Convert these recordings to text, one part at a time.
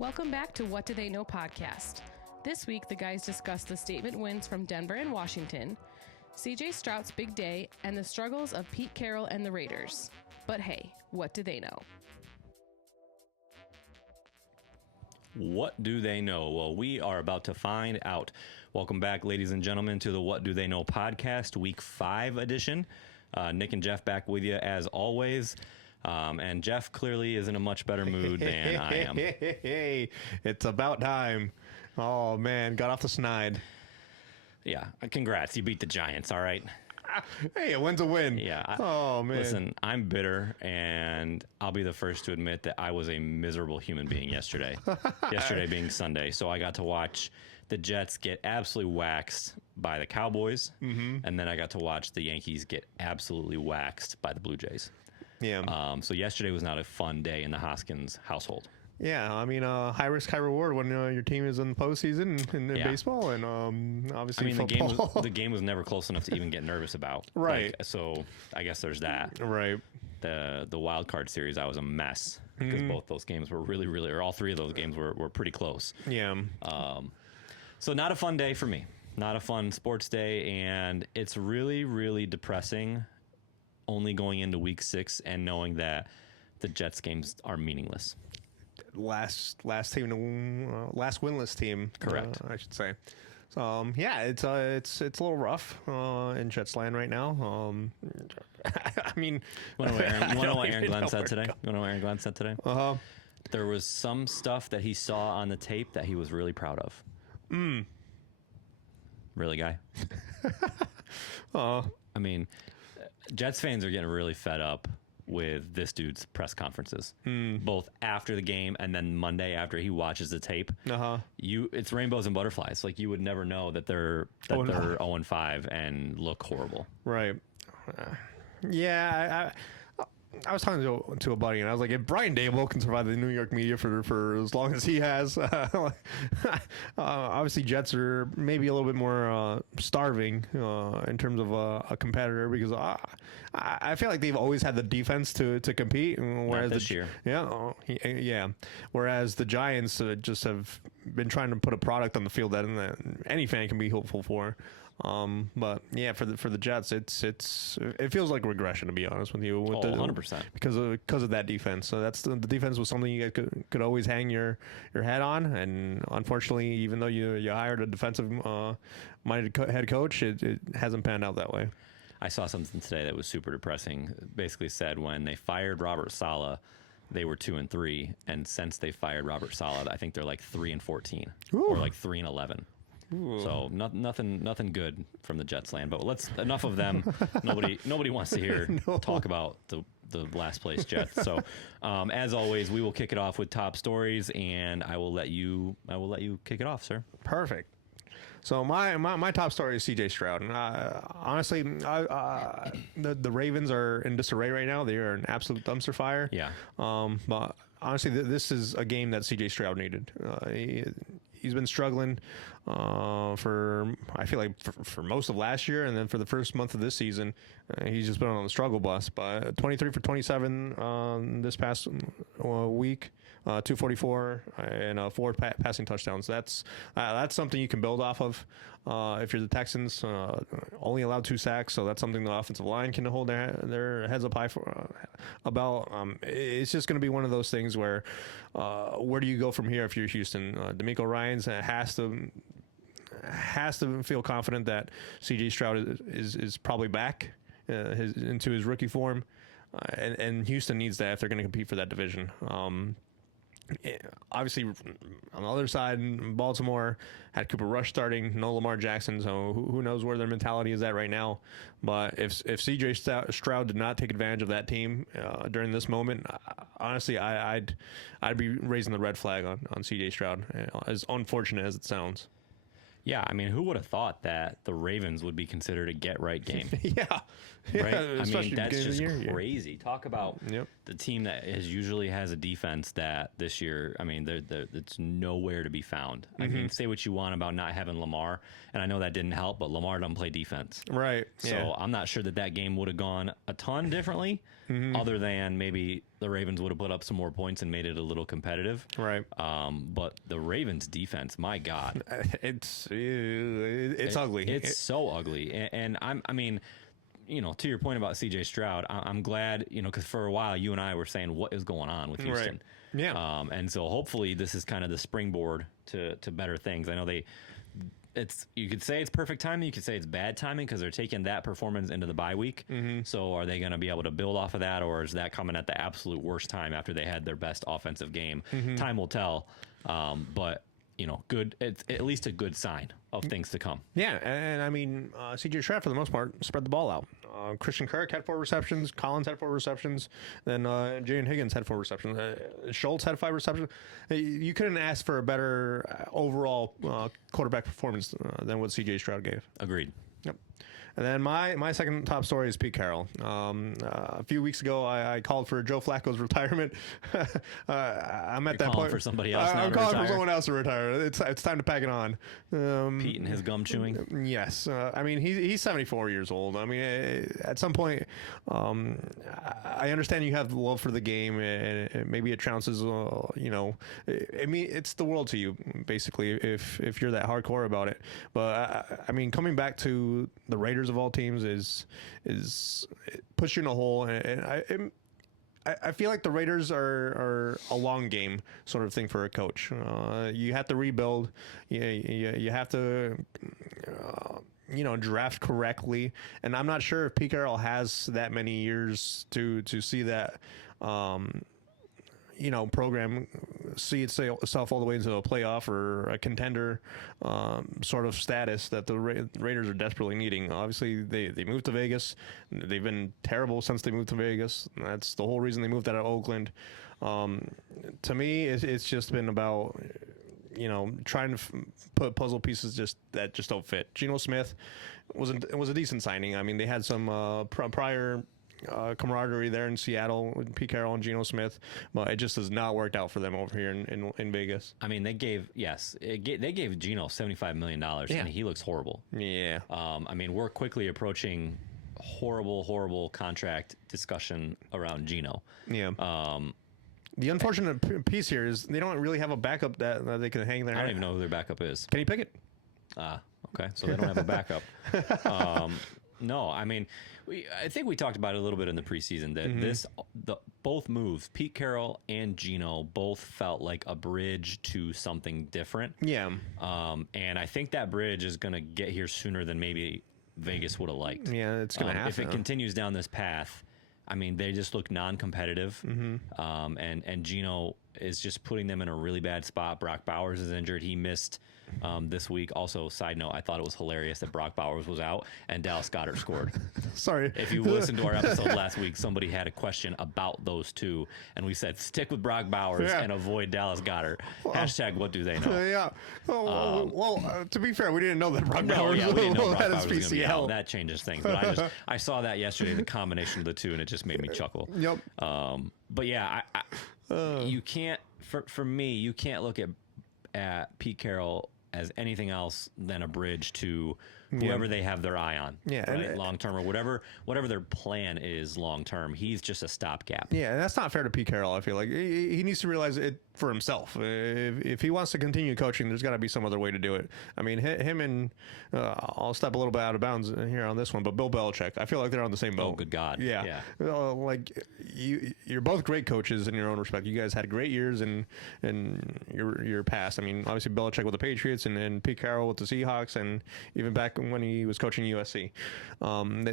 Welcome back to What Do They Know podcast. This week, the guys discuss the statement wins from Denver and Washington, CJ Stroud's big day, and the struggles of Pete Carroll and the Raiders. But hey, what do they know? What do they know? Well, we are about to find out. Welcome back, ladies and gentlemen, to the What Do They Know podcast, week 5 edition. Nick and Jeff back with you as always. And Jeff clearly is in a much better mood than I am. Hey, it's about time. Oh, man, got off the snide. Yeah, congrats. You beat the Giants, all right? Hey, a win's a win. Yeah. Oh, man. Listen, I'm bitter, and I'll be the first to admit that I was a miserable human being yesterday. Yesterday being Sunday. So I got to watch the Jets get absolutely waxed by the Cowboys, and then I got to watch the Yankees get absolutely waxed by the Blue Jays. Yeah. So yesterday was not a fun day in the Hoskins household. Yeah, I mean, high risk, high reward when your team is in the postseason in baseball, and obviously football. the game was never close enough to even get nervous about. Right. So I guess there's that. Right. The wild card series, I was a mess because both those games were really, or all three of those games were pretty close. Yeah. So not a fun day for me. Not a fun sports day, and it's really, really depressing. Only going into week 6 and knowing that the Jets games are meaningless. Last winless team. Correct. I should say. So yeah, it's a little rough in Jets land right now. I mean, you want to know what Aaron Glenn said today? You want to know what Aaron Glenn said today? There was some stuff that he saw on the tape that he was really proud of. Really, guy? I mean, Jets fans are getting really fed up with this dude's press conferences, both after the game and then Monday after he watches the tape. It's rainbows and butterflies. Like, you would never know that they're 0-5 and look horrible. Right. Yeah. I was talking to a buddy, and I was like, if Brian Daboll can survive the New York media for as long as he has, obviously Jets are maybe a little bit more starving in terms of a competitor, because I feel like they've always had the defense to compete. Whereas Not this year. Yeah. Whereas the Giants just have been trying to put a product on the field that any fan can be hopeful for. But yeah, for the Jets, it feels like regression, to be honest with you. 100%. Because of that defense. So the defense was something you guys could always hang your hat on, and unfortunately, even though you hired a defensive minded head coach, it hasn't panned out that way. I saw something today that was super depressing. It basically said when they fired Robert Saleh, they were 2-3, and since they fired Robert Saleh, I think they're like 3-14 or like 3-11. Ooh. So nothing good from the Jets land. But enough of them. Nobody wants to hear talk about the last place Jets. So as always, we will kick it off with top stories, and I will let you kick it off, sir. Perfect. So my top story is CJ Stroud. And honestly, the Ravens are in disarray right now. They are an absolute dumpster fire. Yeah. But honestly, this is a game that CJ Stroud needed. He's been struggling for most of last year, and then for the first month of this season, he's just been on the struggle bus. But 23 for 27 this past week, 244 and 4 passing touchdowns. That's something you can build off of. If you're the Texans, only allowed 2 sacks, so that's something the offensive line can hold their heads up high about. It's just going to be one of those things where do you go from here if you're Houston? DeMeco Ryans has to feel confident that CJ Stroud is probably back into his rookie form, and Houston needs that if they're going to compete for that division. Obviously, on the other side, Baltimore had Cooper Rush starting, no Lamar Jackson, so who knows where their mentality is at right now. But if CJ Stroud did not take advantage of that team during this moment, honestly, I'd be raising the red flag on CJ Stroud, as unfortunate as it sounds. Yeah, I mean, who would have thought that the Ravens would be considered a get-right game? Yeah. Right? I mean, that's just crazy. Yeah. Talk about the team that usually has a defense that this year, I mean, it's nowhere to be found. I mean, say what you want about not having Lamar, and I know that didn't help, but Lamar doesn't play defense. Right. So I'm not sure that game would have gone a ton differently, other than maybe the Ravens would have put up some more points and made it a little competitive. Right. But the Ravens defense, my God, it's ugly. It's so ugly. And I mean, to your point about CJ Stroud, I'm glad, because for a while you and I were saying what is going on with Houston. Right. Yeah. And so hopefully this is kind of the springboard to better things. I know you could say it's perfect timing. You could say it's bad timing because they're taking that performance into the bye week. Mm-hmm. So are they going to be able to build off of that, or is that coming at the absolute worst time after they had their best offensive game? Mm-hmm. Time will tell. But good. It's at least a good sign of things to come. Yeah, and I mean, CJ Stroud for the most part spread the ball out. Christian Kirk had 4 receptions. Collins had 4 receptions. Then Jalen Higgins had 4 receptions. Schultz had 5 receptions. You couldn't ask for a better overall quarterback performance than what CJ Stroud gave. Agreed. Yep. And then my second top story is Pete Carroll. A few weeks ago, I called for Joe Flacco's retirement. I'm at that point for somebody else. I'm calling for someone else to retire. It's time to pack it on. Pete and his gum chewing. Yes, I mean he's 74 years old. I mean, at some point, I understand you have the love for the game, and maybe it trounces. I mean, it's the world to you, basically, if you're that hardcore about it. But I mean, coming back to the Raiders of all teams is it puts you in a hole, and I feel like the Raiders are a long game sort of thing for a coach. You have to rebuild. You have to draft correctly, and I'm not sure if Pete Carroll has that many years to see that program see itself all the way into a playoff or a contender sort of status that the Raiders are desperately needing. Obviously, they moved to Vegas. They've been terrible since they moved to Vegas. That's the whole reason they moved out of Oakland. To me, it's just been about trying to put puzzle pieces that just don't fit. Geno Smith was a decent signing. I mean, they had some prior camaraderie there in Seattle with Pete Carroll and Geno Smith, but it just has not worked out for them over here in Vegas. I mean, they gave Geno $75 million, and he looks horrible. Yeah. I mean, we're quickly approaching horrible contract discussion around Geno. Yeah. The unfortunate piece here is they don't really have a backup that they can hang their. I don't even know who their backup is. Kenny Pickett. Okay, so they don't have a backup. No, I mean, I think we talked about it a little bit in the preseason that both moves, Pete Carroll and Geno, both felt like a bridge to something different. Yeah. And I think that bridge is going to get here sooner than maybe Vegas would have liked. Yeah, it's going to happen. If it continues down this path, I mean, they just look non-competitive. Mm-hmm. And Geno is just putting them in a really bad spot. Brock Bowers is injured. He missed this week. Also, side note, I thought it was hilarious that Brock Bowers was out and Dallas Goedert scored. Sorry. If you listened to our episode last week, somebody had a question about those two, and we said stick with Brock Bowers and avoid Dallas Goedert. Hashtag what do they know? Yeah. To be fair, we didn't know that Brock Bowers we didn't know Brock had Bowers his was gonna be out. PCL. That changes things. But I saw that yesterday, the combination of the two, and it just made me chuckle. Yep. But yeah, you can't. For me, you can't look at Pete Carroll as anything else than a bridge to whoever they have their eye on, right? Long term or whatever their plan is long term. He's just a stopgap. Yeah, and that's not fair to Pete Carroll. I feel like he needs to realize it for himself. If he wants to continue coaching, there's got to be some other way to do it. I mean, him and I'll step a little bit out of bounds here on this one, but Bill Belichick, I feel like they're on the same boat. Oh, good God. Yeah. Like you're both great coaches in your own respect. You guys had great years in your past. I mean, obviously Belichick with the Patriots and Pete Carroll with the Seahawks, and even back when he was coaching USC.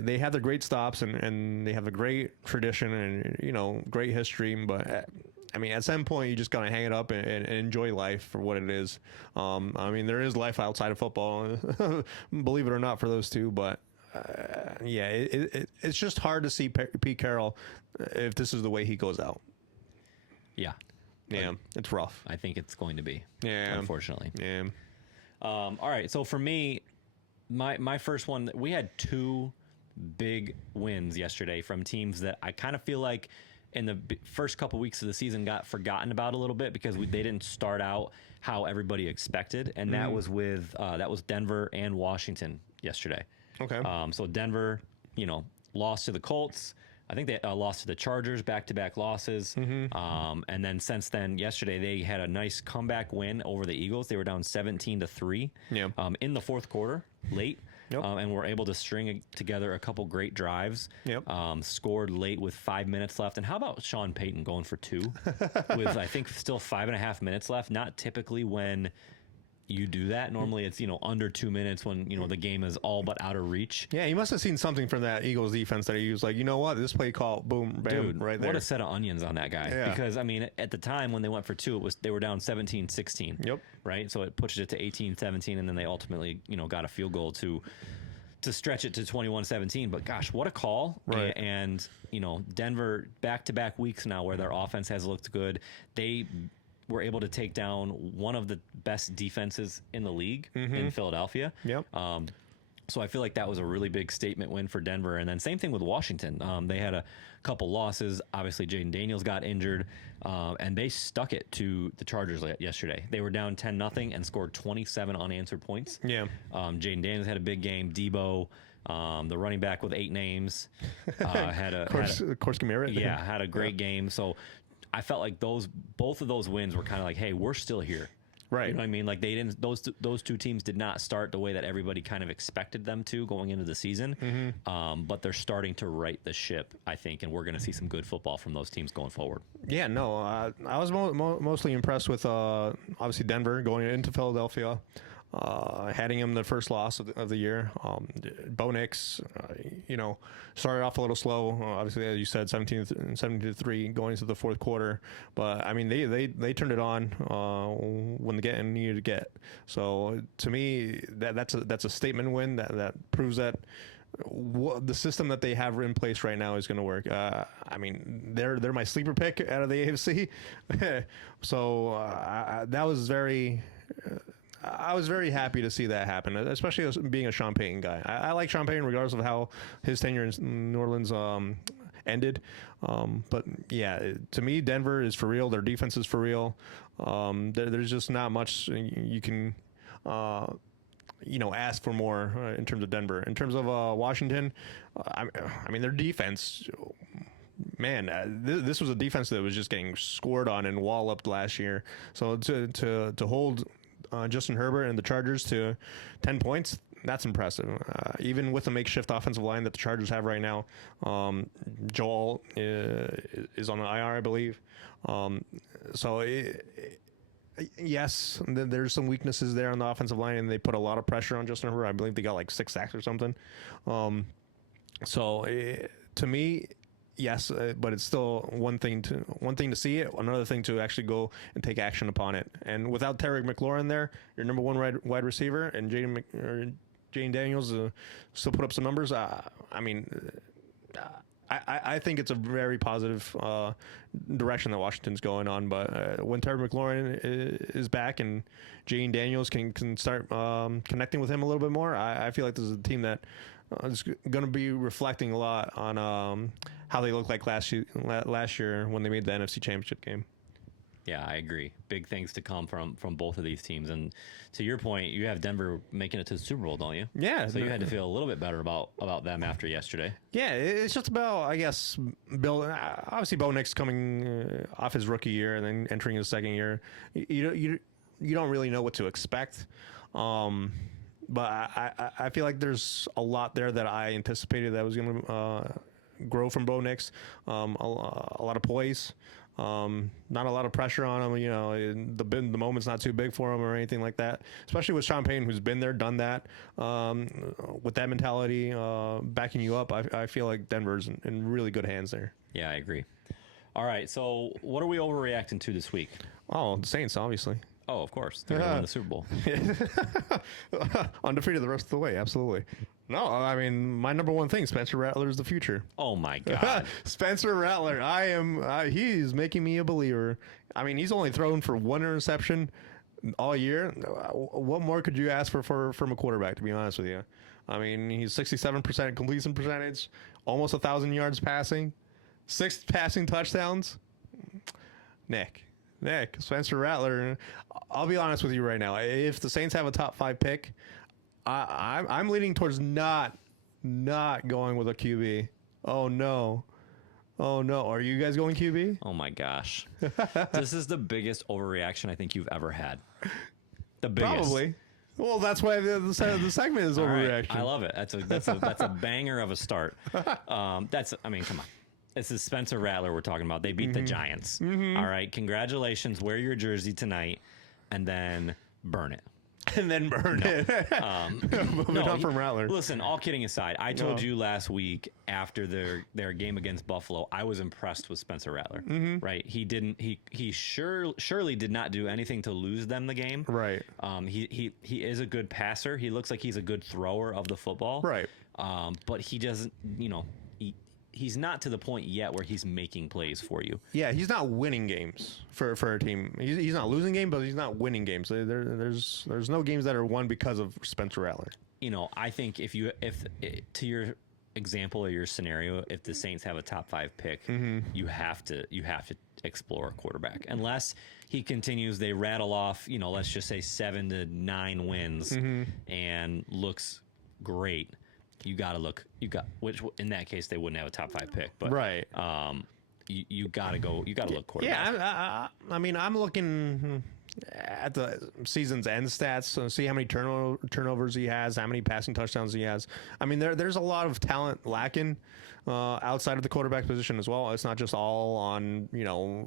They have the great stops and they have a great tradition and great history, but I mean, at some point, you just got to hang it up and enjoy life for what it is. I mean, there is life outside of football, believe it or not, for those two. But, it's just hard to see Pete Carroll if this is the way he goes out. Yeah. Yeah, it's rough. I think it's going to be, unfortunately. Yeah. All right, so for me, my first one, we had 2 big wins yesterday from teams that I kind of feel like in the first couple weeks of the season got forgotten about a little bit because they didn't start out how everybody expected, and that was with Denver and Washington yesterday. Okay. So Denver, lost to the Colts. I think they lost to the Chargers, back-to-back losses. And then since then, yesterday, they had a nice comeback win over the Eagles. They were down 17-3 in the fourth quarter, late. And were able to string together a couple great drives. Scored late with 5 minutes left. And how about Sean Payton going for 2 with, I think, still 5.5 minutes left? Not typically when you do that. Normally it's, under 2 minutes when, the game is all but out of reach. Yeah, he must have seen something from that Eagles defense that he was like, you know what, this play call, boom, bam, Dude, right there. What a set of onions on that guy. Yeah. Because, at the time when they went for 2, they were down 17-16. Yep. Right? So it pushed it to 18-17, and then they ultimately, got a field goal to stretch it to 21-17. But gosh, what a call. Right. And, Denver back-to-back weeks now where their offense has looked good. They were able to take down one of the best defenses in the league in Philadelphia. Yep. So I feel like that was a really big statement win for Denver. And then same thing with Washington. They had a couple losses. Obviously, Jaden Daniels got injured, and they stuck it to the Chargers yesterday. They were down 10-0 and scored 27 unanswered points. Yeah. Jaden Daniels had a big game. Debo, the running back with 8 names, had a had a great game. So I felt like both of those wins were kind of like, hey, we're still here. Right. You know what I mean? Like they didn't; those two teams did not start the way that everybody kind of expected them to going into the season. But they're starting to right the ship, I think, and we're going to see some good football from those teams going forward. Yeah, no, I was mostly impressed with obviously Denver going into Philadelphia. Handing him the first loss of the year. Bo Nix, started off a little slow. Obviously, as you said, 17-3 going into the fourth quarter. But I mean, they turned it on when the getting needed to get. So to me, that's a statement win that proves that the system that they have in place right now is going to work. I mean, they're my sleeper pick out of the AFC. So that was very. I was very happy to see that happen, especially as being a Sean Payton guy. I like Sean Payton regardless of how his tenure in New Orleans ended. But yeah, to me, Denver is for real. Their defense is for real. There's just not much you can, ask for more in terms of Denver. In terms of Washington, I mean, their defense. Man, this was a defense that was just getting scored on and walloped last year. So to hold Justin Herbert and the Chargers to 10 points, that's impressive. Even with the makeshift offensive line that the Chargers have right now, Joel is on the IR, I believe. Yes, there's some weaknesses there on the offensive line, and they put a lot of pressure on Justin Herbert. I believe they got like 6 sacks or something. To me, yes, but it's still one thing to see it, another thing to actually go and take action upon it. And without Terry McLaurin there, your number one wide receiver, and Jane Daniels still put up some numbers. I think it's a very positive direction that Washington's going on. But when Terry McLaurin is back and Jane Daniels can start connecting with him a little bit more, I feel like this is a team that is going to be reflecting a lot on how they looked like last year when they made the NFC Championship game. Yeah, I agree. Big things to come from both of these teams. And to your point, you have Denver making it to the Super Bowl, don't you? Yeah. So you had to feel a little bit better about them after yesterday. Yeah, it's just about, I guess, obviously Bo Nix coming off his rookie year and then entering his second year. You don't really know what to expect. But I feel like there's a lot there that I anticipated that was going to grow from Bo Nix. A lot of poise, not a lot of pressure on him. The moment's not too big for him or anything like that. Especially with Sean Payton, who's been there, done that. With that mentality, backing you up, I feel like Denver's in really good hands there. Yeah, I agree. All right, so what are we overreacting to this week? Oh, the Saints, obviously. Oh, of course. They're going to win the Super Bowl. Undefeated the rest of the way. Absolutely. No, I mean, my number one thing, Spencer Rattler is the future. Oh, my God. Spencer Rattler. He's making me a believer. I mean, he's only thrown for 1 interception all year. What more could you ask for from a quarterback, to be honest with you? I mean, he's 67% completion percentage, almost 1,000 yards passing, 6 passing touchdowns. Nick, Spencer Rattler. I'll be honest with you right now. If the Saints have a top 5 pick, I'm leaning towards not going with a QB. Oh no, Oh no, are you guys going QB? Oh my gosh. This is the biggest overreaction I think you've ever had. The biggest. Probably. Well, that's why the segment is All right. overreaction. I love it. That's a banger of a start. I mean, come on. This is Spencer Rattler we're talking about. They beat the Giants. All right. Congratulations. Wear your jersey tonight and then burn it. And then burn it. Moving on from Rattler. Listen, all kidding aside, I told you last week after their game against Buffalo, I was impressed with Spencer Rattler. Right? He surely did not do anything to lose them the game. Right. He is a good passer. He looks like he's a good thrower of the football. Right. But he doesn't, he's not to the point yet where he's making plays for you. Yeah, he's not winning games for a team. He's not losing games, but he's not winning games. There's no games that are won because of Spencer Rattler. I think if to your example or your scenario, if the Saints have a top 5 pick, you have to explore a quarterback. Unless he continues, they rattle off, let's just say 7 to 9 wins and looks great. Which in that case they wouldn't have a top 5 pick, but right. You gotta look quarterback. Yeah, I mean, I'm looking at the season's end stats, so see how many turnovers he has, how many passing touchdowns he has. I mean, there's a lot of talent lacking outside of the quarterback position as well. It's not just all on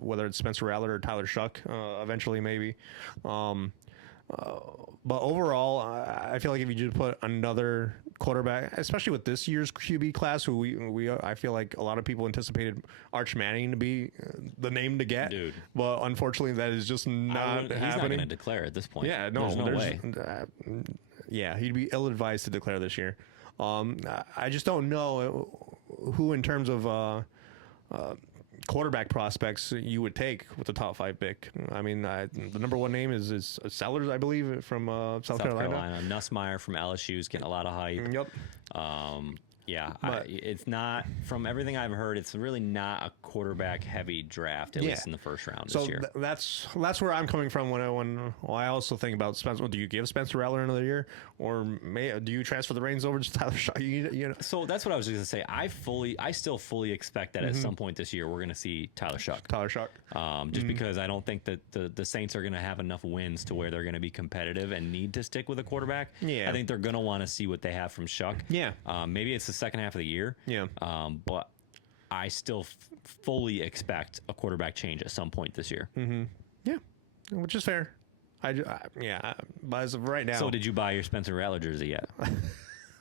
whether it's Spencer Rattler or Tyler Shuck. Eventually, maybe. But overall, I feel like if you just put another quarterback, especially with this year's QB class, who I feel like a lot of people anticipated Arch Manning to be the name to get. Dude. But unfortunately, that is just not happening. He's not going to declare at this point. Yeah, no, there's no way. Yeah, he'd be ill-advised to declare this year. I just don't know who, in terms of quarterback prospects, you would take with the top 5 pick. I mean, the number one name is Sellers, I believe, from South Carolina. Nussmeier from LSU is getting a lot of hype. Yep. Yeah, it's not, from everything I've heard, it's really not a quarterback heavy draft, at least in the first round this year. That's where I'm coming from when I also think about Spencer. Do you give Spencer Rattler another year, or do you transfer the reins over to Tyler Shaw? So that's what I was going to say. I still fully expect that at some point this year we're going to see Tyler Shuck. Just because I don't think that the Saints are going to have enough wins to where they're going to be competitive and need to stick with a quarterback. Yeah. I think they're going to want to see what they have from Shuck. Yeah. Maybe it's the second half of the year. Yeah. But I still fully expect a quarterback change at some point this year. Yeah, which is fair. Yeah, but as of right now. So did you buy your Spencer Rattler jersey yet?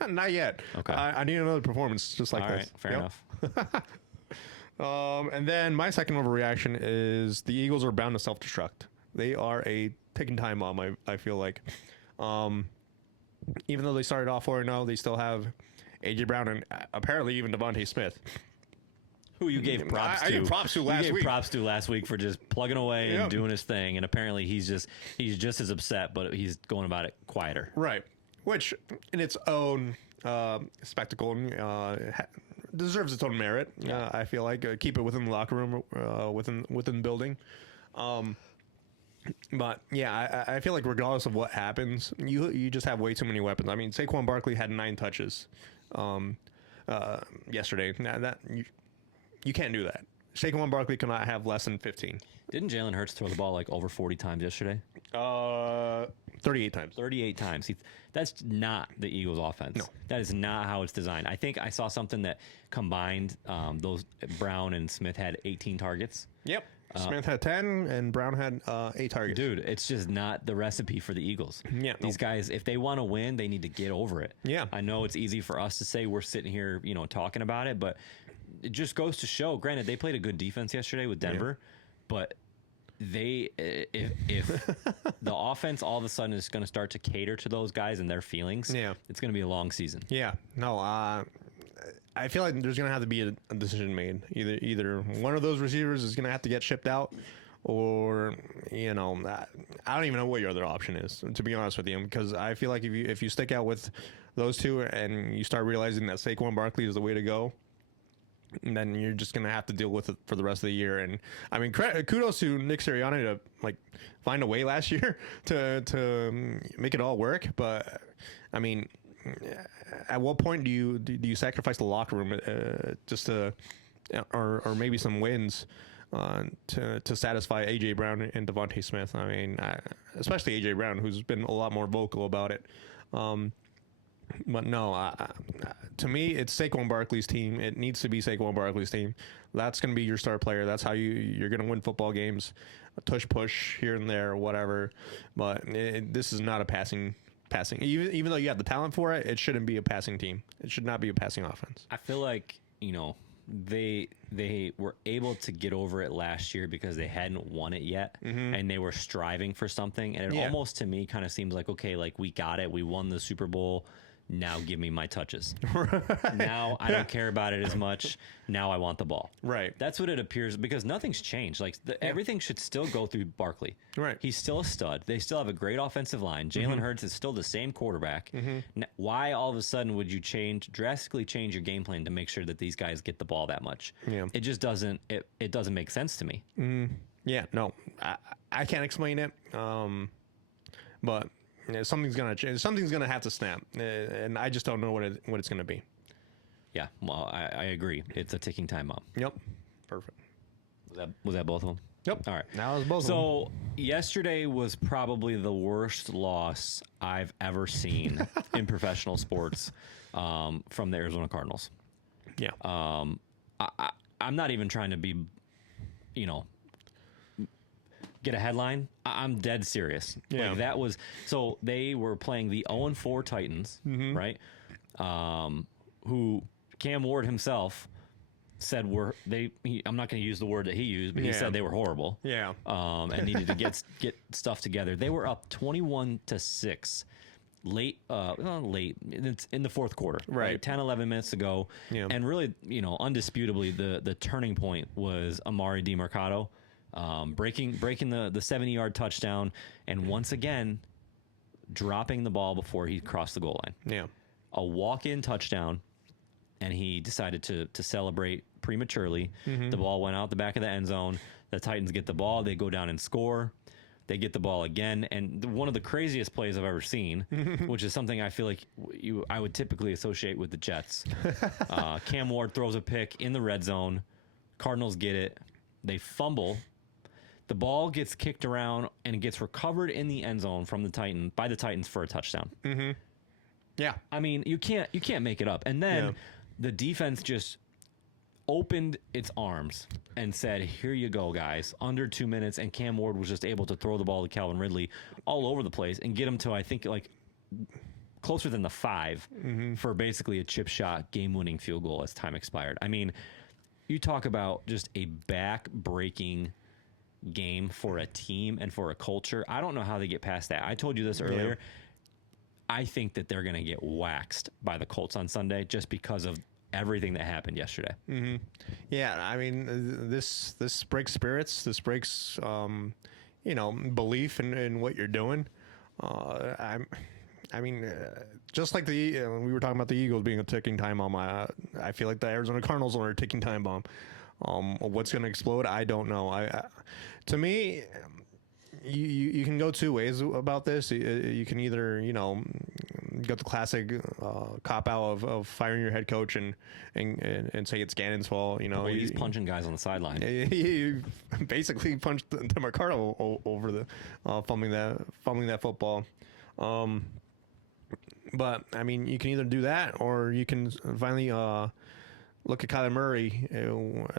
Not yet. Okay. I need another performance just like All this. Right, fair enough. And then my second overreaction is the Eagles are bound to self-destruct. They are a ticking time bomb, I feel like. Even though they started off 4-0, they still have A.J. Brown and apparently even Devontae Smith. Who you gave props to. I gave props to last week. You gave props to last week for just plugging away and doing his thing, and apparently he's just as upset, but he's going about it quieter. Right. Which, in its own spectacle, deserves its own merit. I feel like keep it within the locker room, within the building. But yeah, I feel like regardless of what happens, you just have way too many weapons. I mean, Saquon Barkley had 9 touches yesterday. Now you can't do that. Saquon Barkley cannot have less than 15. Didn't Jalen Hurts throw the ball like over 40 times yesterday? 38 times. 38 times. That's not the Eagles' offense. No. That is not how it's designed. I think I saw something that combined those Brown and Smith had 18 targets. Yep. Smith had 10 and Brown had 8 targets. Dude, it's just not the recipe for the Eagles. Yeah, These guys, if they want to win, they need to get over it. Yeah. I know it's easy for us to say, we're sitting here, talking about it, but it just goes to show, granted, they played a good defense yesterday with Denver, but if the offense all of a sudden is going to start to cater to those guys and their feelings, it's going to be a long season. Yeah. No, I feel like there's going to have to be a decision made. Either one of those receivers is going to have to get shipped out, or I don't even know what your other option is, to be honest with you, because I feel like if you stick out with those two and you start realizing that Saquon Barkley is the way to go, then you're just going to have to deal with it for the rest of the year. And I mean, kudos to Nick Sirianni to find a way last year to make it all work. But I mean, at what point do you sacrifice the locker room just to or maybe some wins to satisfy AJ Brown and Devontae Smith. I mean, especially AJ Brown, who's been a lot more vocal about it. But no, to me, it's Saquon Barkley's team. It needs to be Saquon Barkley's team. That's going to be your star player. That's how you're going to win football games. A tush push here and there, or whatever. But this is not a passing. Even though you have the talent for it, it shouldn't be a passing team. It should not be a passing offense. I feel like, they were able to get over it last year because they hadn't won it yet, and they were striving for something. And it almost, to me, kind of seems like, okay, like we got it. We won the Super Bowl. Now give me my touches. Right. Now I don't care about it as much. Now I want the ball. Right. That's what it appears, because nothing's changed. Like everything should still go through Barkley. Right. He's still a stud. They still have a great offensive line. Jalen Hurts is still the same quarterback. Now, why all of a sudden would you drastically change your game plan to make sure that these guys get the ball that much? Yeah. It just doesn't. It doesn't make sense to me. Yeah. No, I can't explain it. But. Something's gonna change. Something's gonna have to snap, and I just don't know what it's gonna be. Yeah, well, I agree. It's a ticking time bomb. Yep, perfect. Was that both of them? Yep. All right. Now it was both. So yesterday was probably the worst loss I've ever seen in professional sports from the Arizona Cardinals. Yeah. I'm not even trying to be, get a headline. I'm dead serious. Yeah. Like that was, so they were playing the 0-4 Titans, right? Who Cam Ward himself said I'm not going to use the word that he used, but he said they were horrible. Yeah. And needed to get stuff together. They were up 21-6 late. It's in the fourth quarter, right? 10, 11 minutes ago. Yeah. And really, undisputably the turning point was Amari DiMercato. Breaking the 70-yard touchdown, and once again dropping the ball before he crossed the goal line. Yeah, a walk-in touchdown, and he decided to celebrate prematurely. The ball went out the back of the end zone. The Titans get the ball. They go down and score. They get the ball again, and one of the craziest plays I've ever seen, which is something I feel like I would typically associate with the Jets. Cam Ward throws a pick in the red zone. Cardinals get it. They fumble. The ball gets kicked around and it gets recovered in the end zone by the Titans for a touchdown. Yeah. I mean, you can't make it up. And then the defense just opened its arms and said, "Here you go, guys." Under 2 minutes, and Cam Ward was just able to throw the ball to Calvin Ridley all over the place and get him to, I think, like closer than the 5 for basically a chip shot game-winning field goal as time expired. I mean, you talk about just a back-breaking game for a team and for a culture. I don't know how they get past that. I told you this earlier. I think that they're going to get waxed by the Colts on Sunday just because of everything that happened yesterday. Yeah, I mean, this breaks spirits. This breaks, belief in what you're doing. Just like we were talking about the Eagles being a ticking time bomb. I feel like the Arizona Cardinals are a ticking time bomb. What's going to explode? I don't know. To me, you can go two ways about this. You can either, go the classic cop out of firing your head coach and say it's Gannon's fault. He's punching guys on the sideline. He basically punched DiMercato over the fumbling that football. But I mean, you can either do that, or you can finally look at Kyler Murray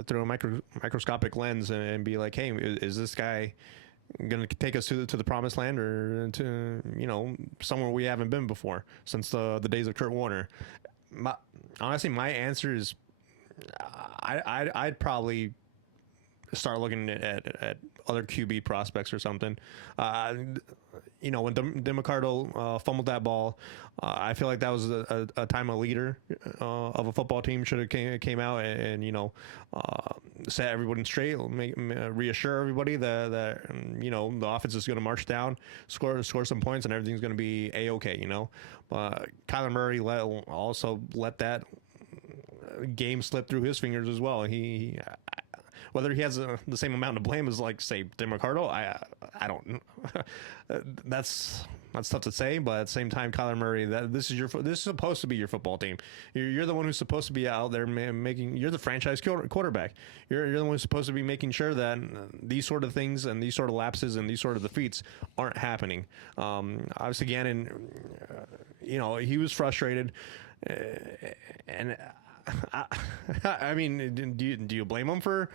through a microscopic lens and be like, "Hey, is this guy going to take us to the promised land, or to somewhere we haven't been before since the days of Kurt Warner?" Honestly, my answer is I'd probably start looking at other QB prospects or something. When DiMercato fumbled that ball, I feel like that was a time a leader of a football team should have came out and set everybody straight, reassure everybody that the offense is going to march down, score some points, and everything's going to be A-okay. But Kyler Murray let that game slip through his fingers as well. Whether he has the same amount of blame as, like, say, DeMarcado, I don't. That's tough to say, but at the same time, Kyler Murray, this is supposed to be your football team. You're the one who's supposed to be out there making. You're the franchise quarterback. You're the one who's supposed to be making sure that these sort of things and these sort of lapses and these sort of defeats aren't happening. Obviously, Gannon, he was frustrated, and I mean, do you blame him for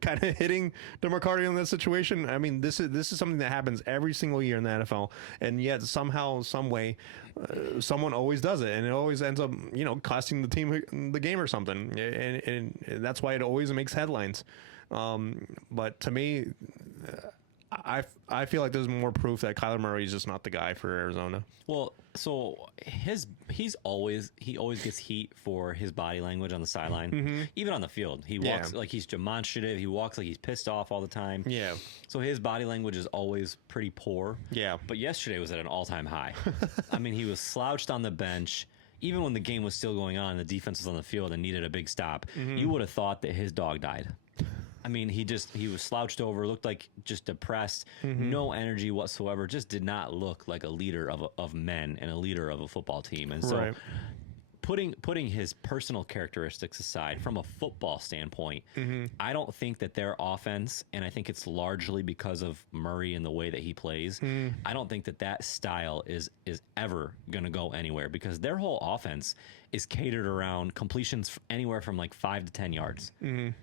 kind of hitting DeMarcado in that situation? I mean, this is something that happens every single year in the NFL, and yet somehow, some way, someone always does it, and it always ends up, costing the team the game or something, and that's why it always makes headlines. But to me, I feel like there's more proof that Kyler Murray is just not the guy for Arizona. Well, so he always gets heat for his body language on the sideline, even on the field. He walks like he's demonstrative. He walks like he's pissed off all the time. Yeah. So his body language is always pretty poor. Yeah. But yesterday was at an all-time high. I mean, he was slouched on the bench. Even when the game was still going on, the defense was on the field and needed a big stop. You would have thought that his dog died. I mean, he was slouched over, looked like just depressed, no energy whatsoever, just did not look like a leader of men and a leader of a football team. And so putting his personal characteristics aside, from a football standpoint, I don't think that their offense, and I think it's largely because of Murray and the way that he plays, I don't think that style is ever going to go anywhere, because their whole offense is catered around completions anywhere from like 5 to 10 yards.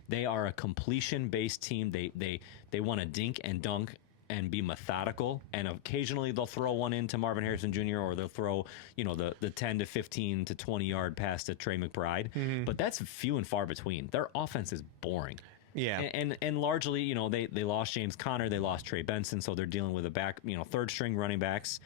They are a completion-based team. They want to dink and dunk and be methodical, and occasionally they'll throw one into Marvin Harrison Jr., or they'll throw, the 10 to 15 to 20 yard pass to Trey McBride. But that's few and far between. Their offense is boring. Yeah. And largely, they lost James Conner, they lost Trey Benson, so they're dealing with third and fourth string running backs.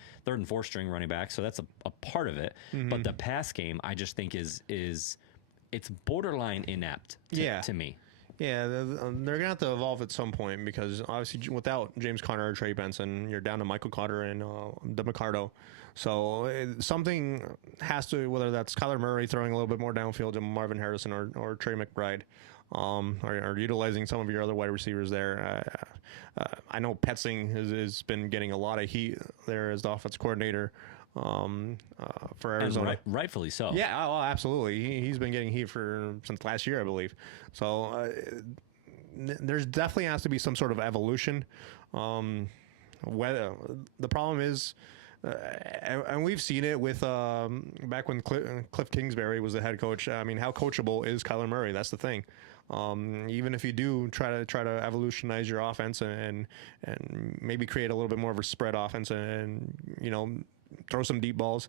So that's a part of it. But the pass game, I just think is it's borderline inept to me. Yeah, they're going to have to evolve at some point, because obviously without James Conner or Trey Benson, you're down to Michael Carter and DeMarcado. So something has to, whether that's Kyler Murray throwing a little bit more downfield to Marvin Harrison or Trey McBride, or utilizing some of your other wide receivers there. I know Petzing has been getting a lot of heat there as the offensive coordinator for Arizona. And rightfully so. Yeah, oh, absolutely. He's been getting heat since last year, I believe. So there's definitely has to be some sort of evolution. Whether the problem is, and we've seen it with back when Cliff Kingsbury was the head coach. I mean, how coachable is Kyler Murray? That's the thing. Even if you do try to evolutionize your offense and maybe create a little bit more of a spread offense and throw some deep balls,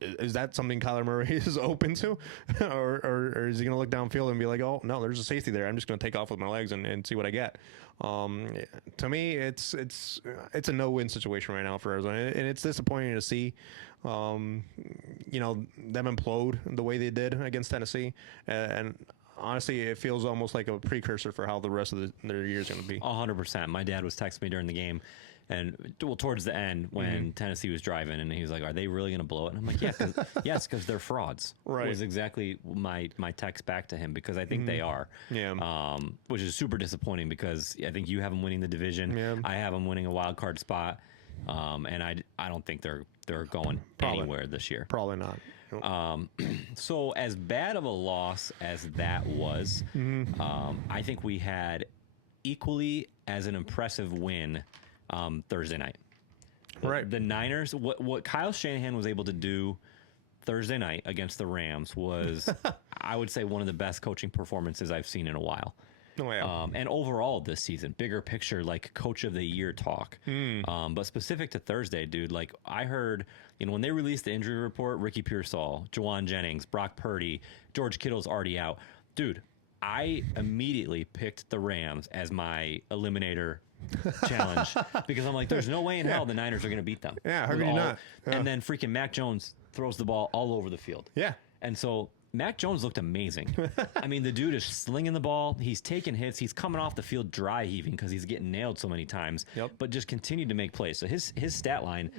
is that something Kyler Murray is open to, or is he going to look downfield and be like, oh no, there's a safety there, I'm just going to take off with my legs and see what I get? To me, it's a no-win situation right now for Arizona, and it's disappointing to see them implode the way they did against Tennessee, and honestly, it feels almost like a precursor for how the rest of their year is going to be. 100%. My dad was texting me during the game, and towards the end when Tennessee was driving, and he was like, "Are they really going to blow it?" And I'm like, "Yeah, yes, because they're frauds." Right. Was exactly my text back to him, because I think they are. Yeah. Which is super disappointing, because I think you have them winning the division. Yeah. I have them winning a wild card spot, and I don't think they're going anywhere this year. Probably not. So as bad of a loss as that was, I think we had equally as an impressive win Thursday night. Right. The Niners, what Kyle Shanahan was able to do Thursday night against the Rams was, I would say, one of the best coaching performances I've seen in a while. Oh, yeah. And overall this season, bigger picture, like coach of the year talk. But specific to Thursday, dude, like I heard, when they released the injury report, Ricky Pearsall, Juwan Jennings, Brock Purdy, George Kittle's already out. Dude, I immediately picked the Rams as my eliminator challenge, because I'm like, there's no way in hell the Niners are going to beat them. Yeah, how could you not? Yeah. And then freaking Mac Jones throws the ball all over the field. Yeah. And so Mac Jones looked amazing. I mean, the dude is slinging the ball. He's taking hits. He's coming off the field dry heaving because he's getting nailed so many times. Yep. But just continued to make plays. So his stat line,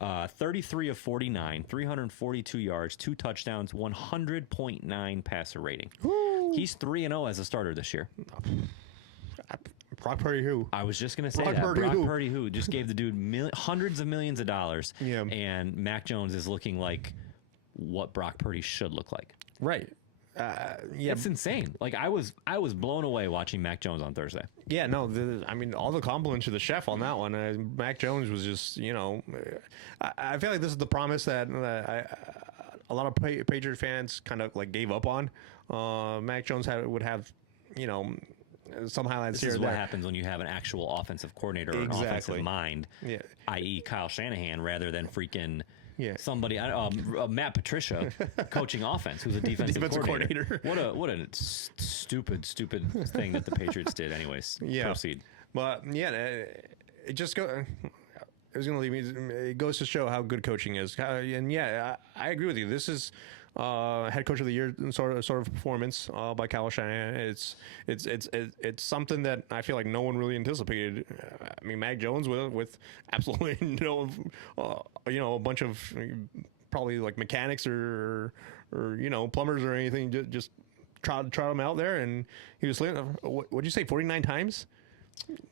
33 of 49, 342 yards, 2 touchdowns, 100.9 passer rating. Woo. He's 3-0 as a starter this year. Brock Purdy who? I was just going to say Brock that. Purdy Brock who? Purdy who just gave the dude hundreds of millions of dollars. Yeah. And Mac Jones is looking like what Brock Purdy should look like. Right. Yeah. It's insane. Like I was blown away watching Mac Jones on Thursday. Yeah, no, I mean, all the compliments to the chef on that one. Mac Jones was just, I feel like this is the promise that a lot of Patriot fans kind of like gave up on. Mac Jones would have, some highlights This here. is and what there. happens when you have an actual offensive coordinator or an Exactly. offensive mind, Yeah. i.e. Kyle Shanahan, rather than freaking Yeah. somebody, Matt Patricia, coaching offense, who's a defensive coordinator. What a stupid thing that the Patriots did. Anyways, Yeah. proceed. But yeah, it just go. It was going to leave me. It goes to show how good coaching is, and yeah, I agree with you. This is head coach of the year sort of performance by Kyle Shanahan. It's something that I feel like no one really anticipated. I mean, Mac Jones with absolutely a bunch of probably like mechanics or plumbers or anything. Just trot him out there, and he was what'd you say, 49 times?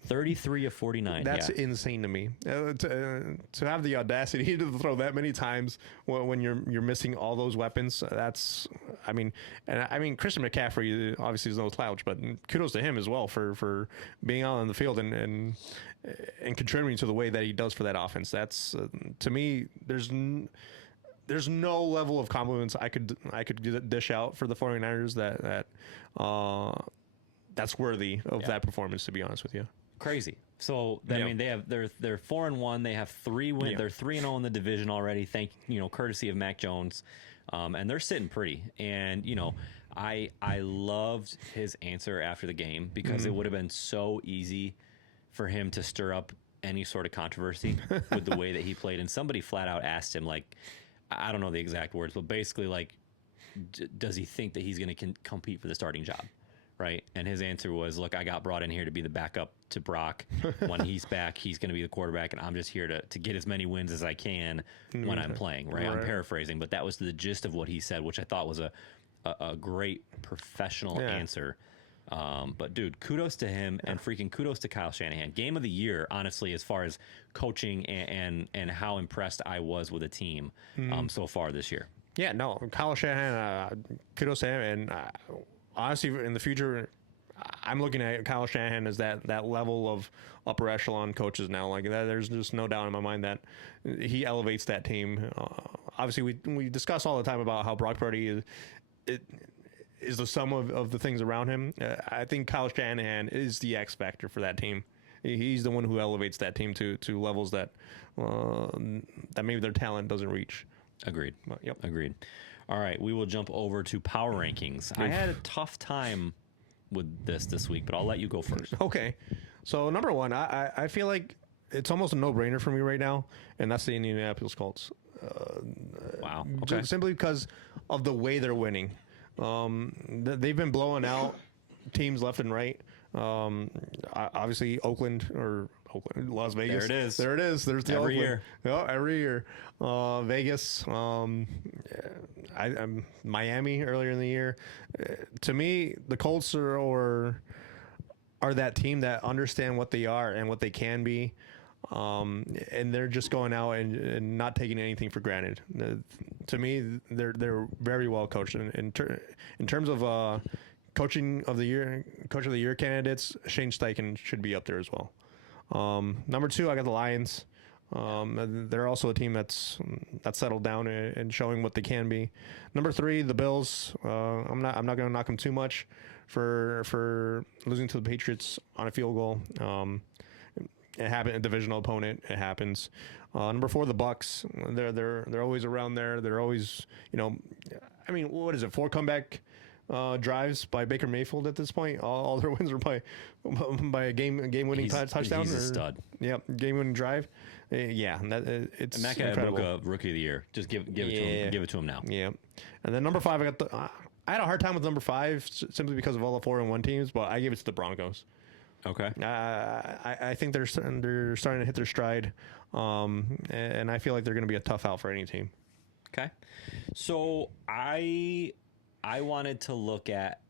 33 of 49. That's yeah. insane to me. To have the audacity to throw that many times when you're missing all those weapons. That's, I mean Christian McCaffrey obviously is no slouch, but kudos to him as well for being out on the field and contributing to the way that he does for that offense. That's to me, there's no level of compliments I could dish out for the 49ers that's worthy of that performance, to be honest with you. Crazy. So I mean, they're 4-1. They have 3 wins. Yeah. They're 3-0 in the division already. Courtesy of Mac Jones, and they're sitting pretty. And I loved his answer after the game because it would have been so easy for him to stir up any sort of controversy with the way that he played. And somebody flat out asked him, like, I don't know the exact words, but basically like, does he think that he's going to compete for the starting job? Right. And his answer was, look, I got brought in here to be the backup to Brock. When he's back, he's going to be the quarterback, and I'm just here to get as many wins as I can when I'm playing. Right. I'm paraphrasing, but that was the gist of what he said, which I thought was a great professional answer. But, dude, kudos to him and freaking kudos to Kyle Shanahan. Game of the year, honestly, as far as coaching and how impressed I was with the team so far this year. Yeah, no, Kyle Shanahan, kudos to him, and honestly, in the future, I'm looking at Kyle Shanahan as that level of upper echelon coaches now. Like that, there's just no doubt in my mind that he elevates that team. Obviously, we discuss all the time about how Brock Purdy is the sum of the things around him. I think Kyle Shanahan is the X factor for that team. He's the one who elevates that team to levels that maybe their talent doesn't reach. Agreed. Yep. Agreed. All right, we will jump over to power rankings. I had a tough time with this week, but I'll let you go first. Okay. So, number one, I feel like it's almost a no-brainer for me right now, and that's the Indianapolis Colts. Wow. Okay. Simply because of the way they're winning. They've been blowing out teams left and right. Obviously, Las Vegas. There it is. There's the every Oakland. year. Oh, every year. Vegas. Miami earlier in the year. To me, the Colts are that team that understand what they are and what they can be. And they're just going out and not taking anything for granted. To me, they're very well coached. In terms of coach of the year candidates, Shane Steichen should be up there as well. Number 2, I got the Lions. They're also a team that's settled down and showing what they can be. Number 3, the Bills. I'm not going to knock them too much for losing to the Patriots on a field goal. It happened, a divisional opponent. It happens. Number 4, the Bucks. They're always around there. They're always, I mean, what is it? 4 comeback drives by Baker Mayfield at this point. All their wins are by a game-winning touchdown. He's a stud. Yeah, game-winning drive. It's and Matt incredible. Rookie of the Year. Just give it to him. Give it to him now. Yeah, and then number 5, I had a hard time with number 5 simply because of all the 4-1 teams, but I gave it to the Broncos. Okay. I think they're starting to hit their stride, and I feel like they're going to be a tough out for any team. Okay. So I wanted to look at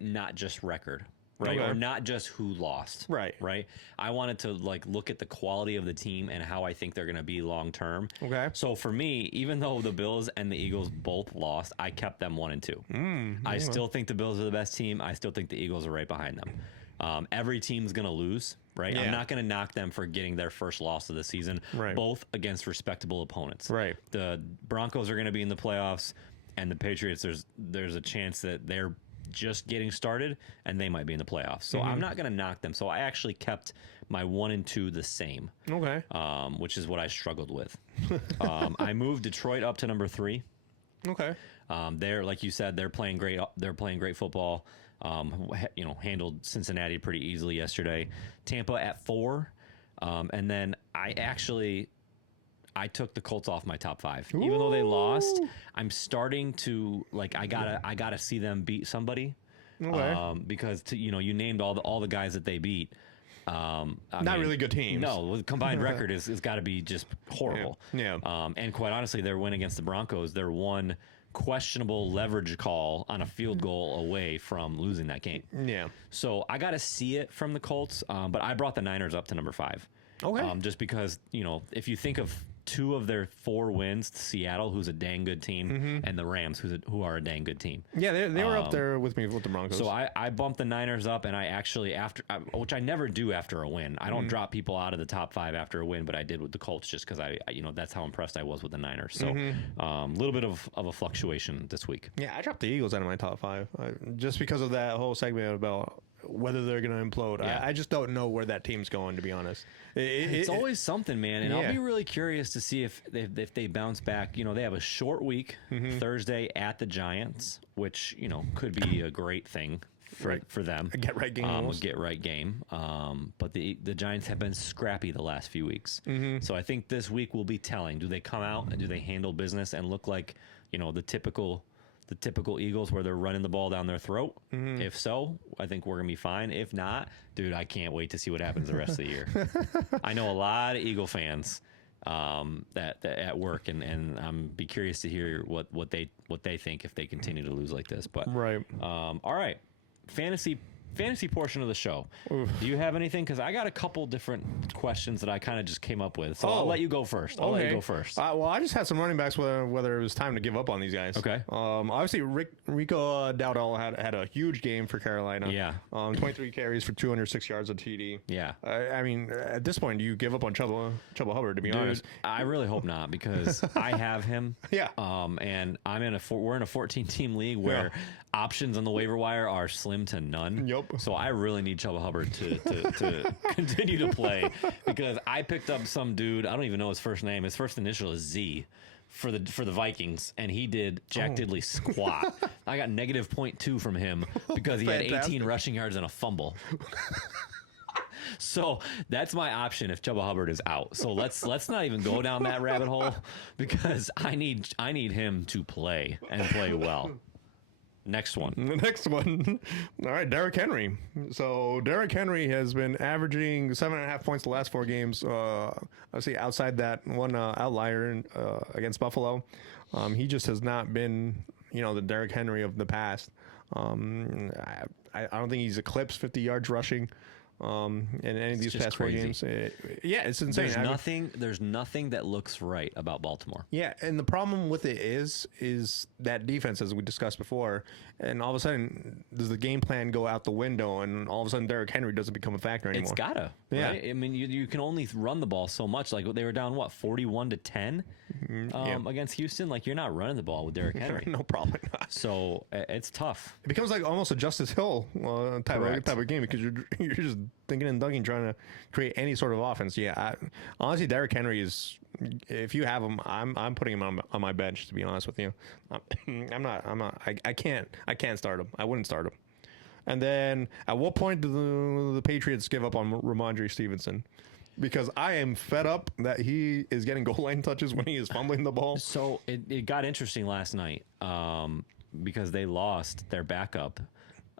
not just record. Right. Okay. Or not just who lost. Right. Right. I wanted to like look at the quality of the team and how I think they're going to be long term. Okay. So for me, even though the Bills and the Eagles both lost, I kept them 1 and 2. I still think the Bills are the best team. I still think the Eagles are right behind them. Every team's going to lose. Right. Yeah. I'm not going to knock them for getting their first loss of the season. Right. Both against respectable opponents. Right. The Broncos are going to be in the playoffs, and the Patriots. There's a chance that they're just getting started and they might be in the playoffs. So I'm not going to knock them. So I actually kept my 1 and 2 the same. Okay. Which is what I struggled with. I moved Detroit up to number 3. Okay. They're, like you said, they're playing great football. Handled Cincinnati pretty easily yesterday. Tampa at 4. And then I took the Colts off my top 5. Ooh. Even though they lost, I'm starting to I gotta see them beat somebody. Okay. Because you named all the guys that they beat. Not really good teams. No, the combined record is got to be just horrible. Yeah. And quite honestly, their win against the Broncos, they're one questionable leverage call on a field goal away from losing that game. Yeah. So I got to see it from the Colts, but I brought the Niners up to number 5. Okay. Just because, if you think of 2 of their 4 wins, Seattle, who's a dang good team, and the Rams, who are a dang good team. Yeah, they were up there with me with the Broncos. So I bumped the Niners up, and I actually, which I never do after a win. I don't drop people out of the top 5 after a win, but I did with the Colts just because I that's how impressed I was with the Niners. So a little bit of a fluctuation this week. Yeah, I dropped the Eagles out of my top 5 just because of that whole segment about whether they're going to implode. Yeah. I just don't know where that team's going, to be honest. It's always something, man, and Yeah. I'll be really curious to see if they bounce back. They have a short week, Thursday at the Giants, which could be a great thing for them. A get-right game. A get-right game. But the Giants have been scrappy the last few weeks. So I think this week will be telling. Do they come out and do they handle business and look like the typical Eagles where they're running the ball down their throat? If so, I think we're going to be fine. If not, dude, I can't wait to see what happens the rest of the year. I know a lot of Eagle fans that at work, and I'm be curious to hear what they think if they continue to lose like this. But Right. All right, fantasy portion of the show. Oof. Do you have anything? Because I got a couple different questions that I kind of just came up with. So I'll let you go first. Let you go first. Well, I just had some running backs whether it was time to give up on these guys. Okay. Obviously, Rico Dowdell had a huge game for Carolina. Yeah. 23 carries for 206 yards of TD. Yeah. I mean, at this point, do you give up on Chuba Hubbard, to be honest? I really hope not, because I have him. Yeah. And we're in a 14-team league where options on the waiver wire are slim to none. Yep. So I really need Chuba Hubbard to continue to play, because I picked up some dude, I don't even know his first name. His first initial is Z for the Vikings, and he did Jack Diddley squat. I got negative 0.2 from him because he had 18 rushing yards and a fumble. So that's my option if Chuba Hubbard is out. So let's not even go down that rabbit hole, because I need him to play and play well. Next one. The next one. All right, Derrick Henry. So Derrick Henry has been averaging 7.5 points the last 4 games. Obviously, outside that one outlier against Buffalo, he just has not been, the Derrick Henry of the past. I don't think he's eclipsed 50 yards rushing in any of these past crazy. 4 games. It's insane. There's nothing that looks right about Baltimore. Yeah, and the problem with it is that defense, as we discussed before, and all of a sudden, does the game plan go out the window, and all of a sudden Derrick Henry doesn't become a factor anymore? It's gotta. Yeah. Right? I mean, you can only run the ball so much. Like, they were down 41-10 against Houston. Like, you're not running the ball with Derrick Henry. No, probably not. So it's tough. It becomes like almost a Justice Hill type of game, because you're just thinking and dunking, trying to create any sort of offense. Yeah, honestly, Derrick Henry is. If you have him, I'm putting him on my bench. To be honest with you, I can't start him. I wouldn't start him. And then, at what point do the Patriots give up on Ramondre Stevenson? Because I am fed up that he is getting goal line touches when he is fumbling the ball. So it got interesting last night because they lost their backup,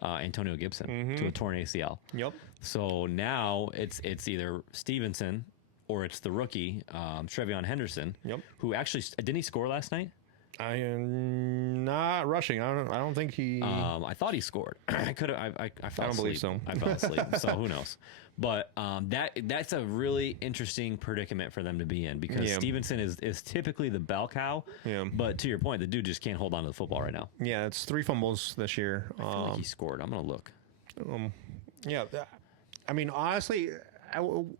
Antonio Gibson, to a torn ACL. Yep. So now it's either Stevenson or it's the rookie, Trevion Henderson, who actually, didn't he score last night? I am not rushing. I don't think he. I thought he scored. I could have. I fell I don't believe asleep. so. I fell asleep. So who knows? But that's a really interesting predicament for them to be in because Stevenson is typically the bell cow. Yeah. But to your point, the dude just can't hold on to the football right now. Yeah, it's 3 fumbles this year. I feel like he scored. I'm gonna look. Yeah, I mean, honestly,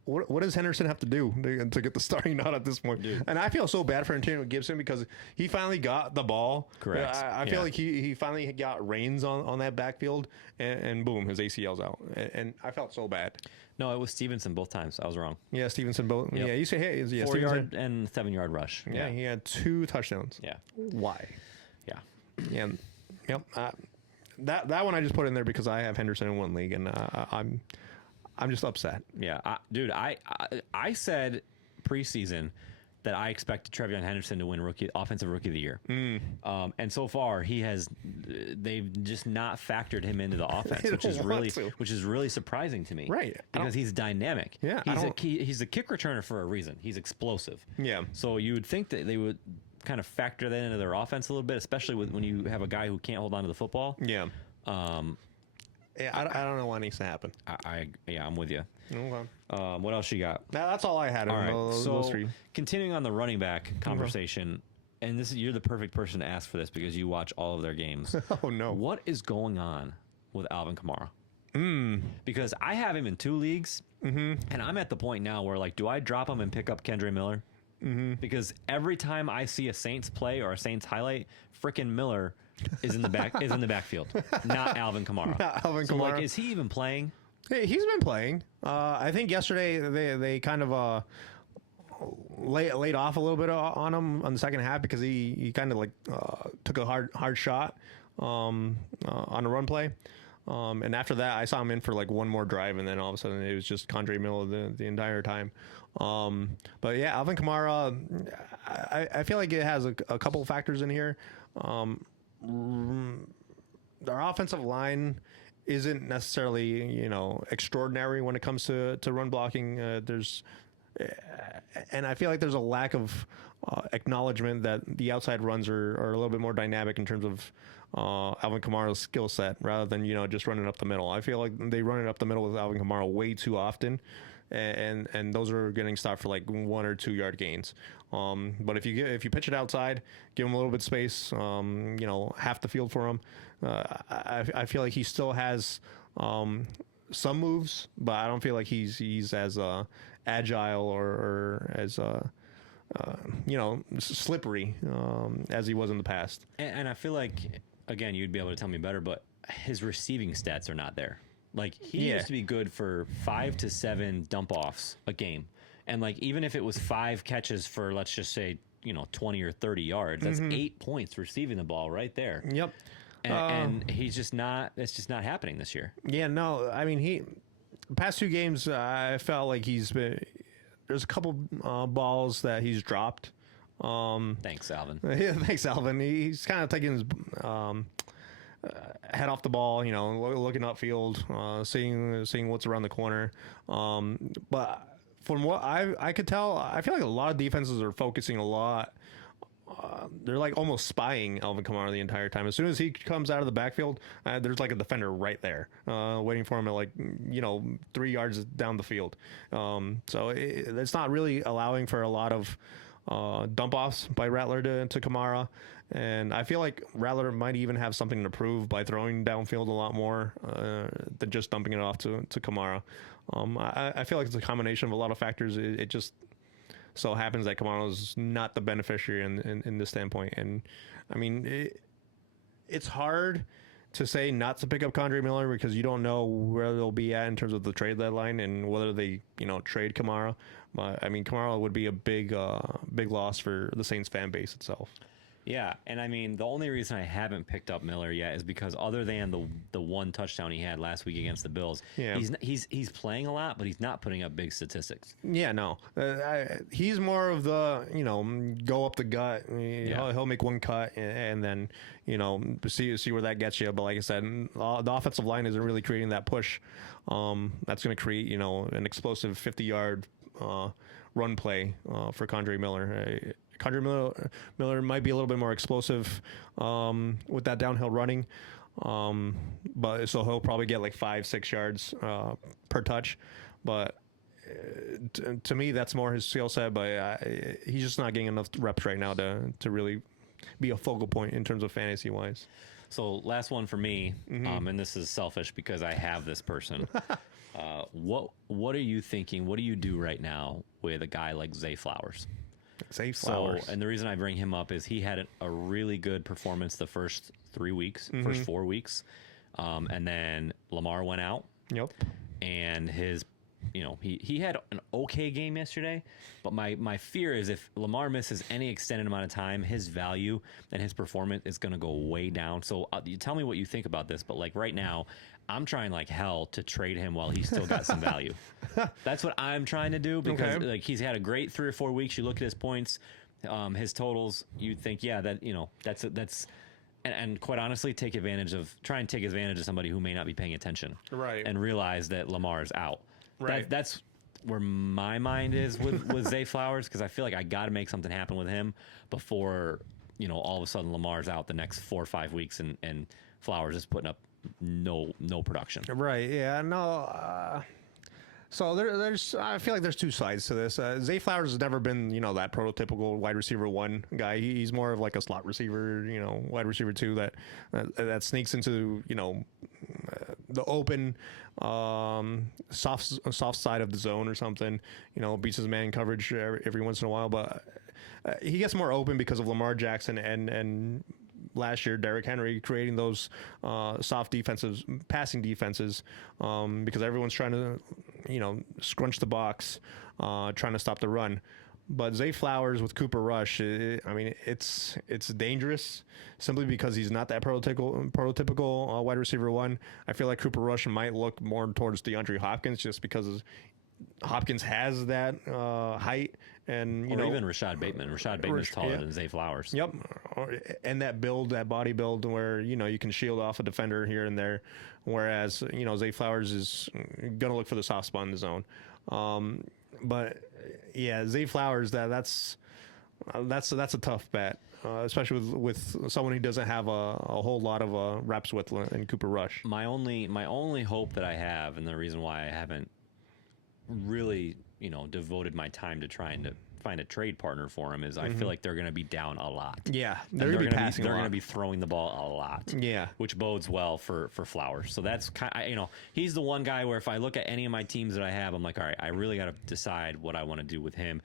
what does Henderson have to do to get the starting nod at this point? Dude. And I feel so bad for Antonio Gibson because he finally got the ball. Correct. I feel like he finally got reins on that backfield, and boom, his ACL's out. And I felt so bad. No, it was Stevenson both times. I was wrong. Yeah, Stevenson both. Yep. Yeah, you say hey, 4-yard and 7-yard rush. Yeah, he had 2 touchdowns. Yeah. Why? Yeah. Yeah. Yep. That one I just put in there because I have Henderson in one league, and I'm just upset. Yeah, dude. I said preseason that I expected Trevion Henderson to win offensive rookie of the year, and so far they've just not factored him into the offense, which is really surprising to me. Right, because he's dynamic. Yeah, he's a kick returner for a reason. He's explosive. Yeah. So you would think that they would kind of factor that into their offense a little bit, especially when you have a guy who can't hold on to the football. Yeah. Yeah, I don't know what needs to happen. I'm with you. Okay. What else you got? That's all I had. All right. Those 3. Continuing on the running back conversation, and you're the perfect person to ask for this because you watch all of their games. Oh no! What is going on with Alvin Kamara? Because I have him in 2 leagues, and I'm at the point now where do I drop him and pick up Kendre Miller? Because every time I see a Saints play or a Saints highlight, frickin' Miller is in the backfield, not Alvin Kamara. Not Alvin Kamara. Is he even playing? Hey, he's been playing. I think yesterday they kind of laid off a little bit on him on the second half because he kind of took a hard shot on a run play. And after that, I saw him in for one more drive, and then all of a sudden it was just Kendre Miller the entire time. But yeah, Alvin Kamara, I feel like it has a couple of factors in here. Our offensive line isn't necessarily extraordinary when it comes to run blocking. And I feel like there's a lack of acknowledgement that the outside runs are a little bit more dynamic in terms of Alvin Kamara's skill set rather than just running up the middle. I feel like they run it up the middle with Alvin Kamara way too often, and those are getting stopped for 1 or 2 yard gains. But if you pitch it outside, give him a little bit of space, half the field for him. I feel like he still has some moves, but I don't feel like he's as agile or as slippery as he was in the past. And I feel like, again, you'd be able to tell me better, but his receiving stats are not there. He used to be good for 5 to 7 dump offs a game. And even if it was 5 catches for, let's just say, 20 or 30 yards, that's 8 points receiving the ball right there. Yep. And he's just not, it's just not happening this year. Yeah, no, I mean, past 2 games, I felt like there's a couple balls that he's dropped. Thanks, Alvin. Yeah, thanks, Alvin. He's kind of taking his head off the ball, looking upfield, seeing what's around the corner. But from what I could tell, I feel like a lot of defenses are focusing a lot. They're almost spying Alvin Kamara the entire time. As soon as he comes out of the backfield, there's a defender right there waiting for him at 3 yards down the field. So it's not really allowing for a lot of dump offs by Rattler to Kamara. And I feel like Rattler might even have something to prove by throwing downfield a lot more than just dumping it off to Kamara. I feel like it's a combination of a lot of factors. It just so happens that Kamara is not the beneficiary in this standpoint. And I mean, it's hard to say not to pick up Kendre Miller because you don't know where they'll be at in terms of the trade deadline and whether they trade Kamara. But I mean, Kamara would be a big loss for the Saints fan base itself. Yeah, and I mean, the only reason I haven't picked up Miller yet is because other than the 1 touchdown he had last week against the Bills, he's playing a lot, but he's not putting up big statistics. Yeah, no. He's more of the, go up the gut. He'll make 1 cut and then, see where that gets you. But like I said, the offensive line isn't really creating that push. That's going to create, an explosive 50-yard run play for Condre Miller. Miller might be a little bit more explosive with that downhill running, but so he'll probably get like 5-6 yards per touch. But to me, that's more his skill set. But he's just not getting enough reps right now to really be a focal point in terms of fantasy wise. So last one for me, and this is selfish because I have this person. What are you thinking? What do you do right now with a guy like Zay Flowers? Zay Flowers. So, and the reason I bring him up is he had a really good performance the first 3 weeks, first 4 weeks, and then Lamar went out. Yep. And his, he had an okay game yesterday, but my fear is if Lamar misses any extended amount of time, his value and his performance is going to go way down. So you tell me what you think about this, but like right now, I'm trying like hell to trade him while he's still got some value. That's what I'm trying to do because like he's had a great 3 or 4 weeks. You look at his points, his totals, you'd think, yeah, that, that's, and quite honestly, try and take advantage of somebody who may not be paying attention. Right. And realize that Lamar is out. Right. That's where my mind is with Zay Flowers, because I feel like I got to make something happen with him before, all of a sudden Lamar's out the next 4 or 5 weeks and Flowers is putting up no production. Right. Yeah. No. So there's I feel like there's two sides to this. Zay Flowers has never been, that prototypical wide receiver 1 guy. He's more of like a slot receiver, wide receiver 2 that sneaks into, the open, soft side of the zone or something, beats his man coverage every once in a while. But he gets more open because of Lamar Jackson and last year Derrick Henry creating those soft defenses, passing defenses, because everyone's trying to, scrunch the box, trying to stop the run. But Zay Flowers with Cooper Rush, it's dangerous simply because he's not that prototypical wide receiver 1. I feel like Cooper Rush might look more towards DeAndre Hopkins just because Hopkins has that height and even Rashad Bateman. Rashad Bateman's taller than Zay Flowers. Yep, and that body build where you can shield off a defender here and there, whereas Zay Flowers is gonna look for the soft spot in the zone. But yeah, Zay Flowers that's a tough bet, especially with someone who doesn't have a whole lot of reps with in Cooper Rush. My only hope that I have, and the reason why I haven't really devoted my time to trying to find a trade partner for him is I feel like they're going to be down a lot. Yeah, they're going to be passing. They're going to be throwing the ball a lot. Yeah, which bodes well for Flowers. So that's he's the one guy where if I look at any of my teams that I have, I'm like, all right, I really got to decide what I want to do with him,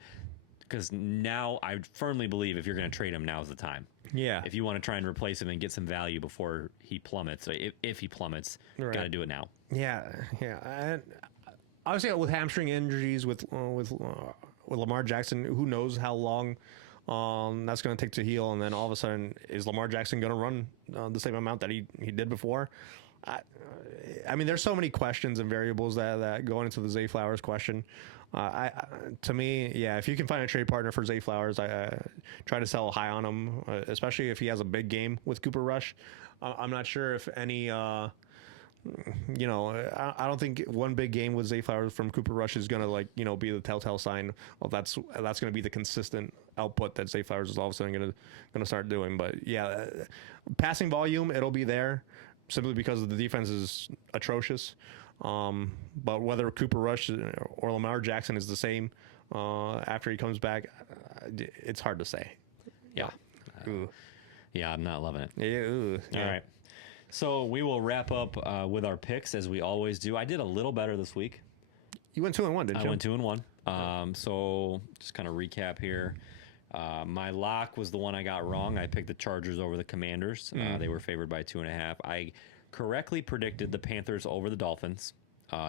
because now I firmly believe if you're going to trade him, now's the time. Yeah, if you want to try and replace him and get some value before he plummets, if he plummets, got to do it now. Yeah, and obviously with hamstring injuries with Lamar Jackson, who knows how long that's going to take to heal, and then all of a sudden is Lamar Jackson going to run the same amount that he did before? There's so many questions and variables that go into the Zay Flowers question. To me, if you can find a trade partner for Zay Flowers, I try to sell high on him, especially if he has a big game with Cooper Rush. I'm not sure if any. I don't think one big game with Zay Flowers from Cooper Rush is gonna be the telltale sign of that's gonna be the consistent output that Zay Flowers is all of a sudden gonna start doing. But passing volume, it'll be there simply because the defense is atrocious. But whether Cooper Rush or Lamar Jackson is the same after he comes back, it's hard to say. Yeah, I'm not loving it. Yeah. All right. So we will wrap up with our picks as we always do. I did a little better this week. You went 2-1, didn't you? I went 2-1. So just kind of recap here. My lock was the one I got wrong. I picked the Chargers over the Commanders. They were favored by 2.5. I correctly predicted the Panthers over the Dolphins.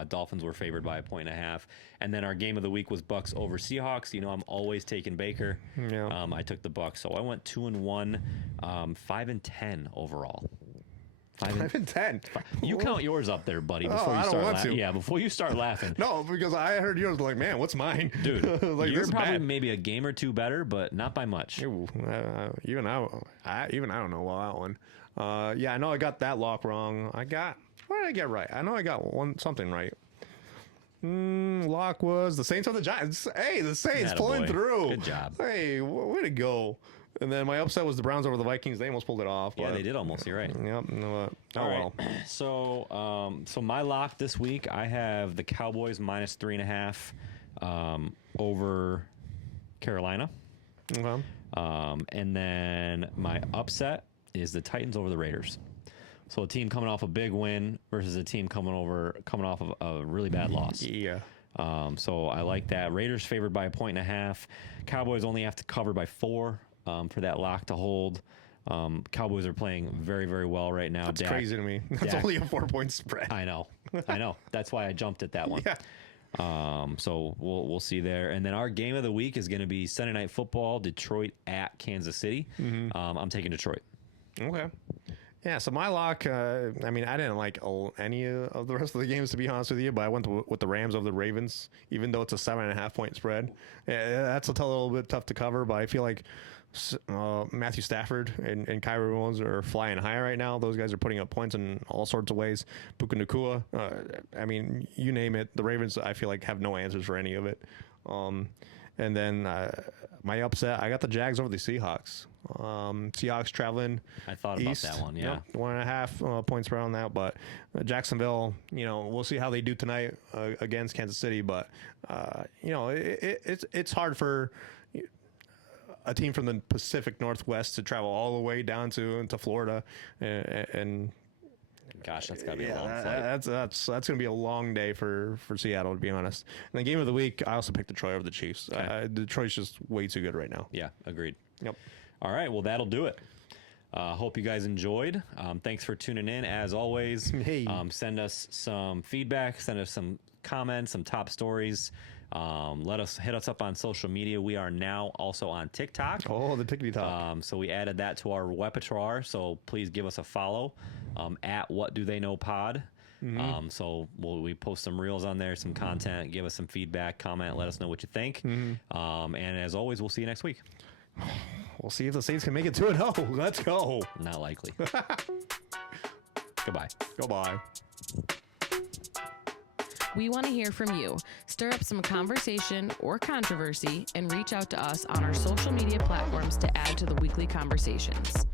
Dolphins were favored by 1.5. And then our game of the week was Bucks over Seahawks. I'm always taking Baker. Yeah. I took the Bucks. So I went 2-1, 5-10 overall. 5-10. You count yours up there, buddy. Before I you don't start want to. Yeah, before you start laughing. No, because I heard yours. Like, man, what's mine, dude? You're probably bad. Maybe a game or two better, but not by much. Even I don't know about that one. I know I got that lock wrong. What did I get right? I know I got something right. Lock was the Saints or the Giants. Hey, the Saints pulling through. Good job. Hey, way to go. And then my upset was the Browns over the Vikings. They almost pulled it off. Yeah, they did almost. You're right. Yep. All right. So, so my lock this week, I have the Cowboys minus 3.5 over Carolina. Okay. And then my upset is the Titans over the Raiders. So a team coming off a big win versus a team coming off of a really bad loss. Yeah. So I like that. Raiders favored by 1.5. Cowboys only have to cover by 4 for that lock to hold. Cowboys are playing very, very well right now. That's crazy to me. That's only a 4-point spread. I know. That's why I jumped at that one. Yeah. So we'll see there. And then our game of the week is going to be Sunday Night Football, Detroit at Kansas City. I'm taking Detroit. Okay. Yeah, so my lock, I didn't like any of the rest of the games, to be honest with you, but I went with the Rams over the Ravens, even though it's a 7.5-point spread. Yeah, that's a little bit tough to cover, but I feel like Matthew Stafford and Kyrie Williams are flying high right now. Those guys are putting up points in all sorts of ways. Puka Nacua, you name it. The Ravens, I feel like, have no answers for any of it. And then my upset, I got the Jags over the Seahawks. Seahawks traveling I thought east. about that one, yeah. Yep, 1.5 points spread on that, but Jacksonville, we'll see how they do tonight against Kansas City, but it's hard for a team from the Pacific Northwest to travel all the way down to Florida, and gosh, that's gotta be a long flight. That's gonna be a long day for Seattle, to be honest. And the game of the week, I also picked Detroit over the Chiefs. Okay. Detroit's just way too good right now. Yeah, agreed. Yep. All right, well, that'll do it. Hope you guys enjoyed. Thanks for tuning in. As always, Hey. Send us some feedback, send us some comments, some top stories. Hit us up on social media. We are now also on TikTok. Oh, the tickety talk. So we added that to our repertoire. So please give us a follow at What Do They Know Pod. So we post some reels on there, some content. Give us some feedback, comment, let us know what you think. And as always, we'll see you next week. We'll see if the Saints can make it 2-0. Let's go. Not likely. Goodbye. Goodbye. We want to hear from you. Stir up some conversation or controversy and reach out to us on our social media platforms to add to the weekly conversations.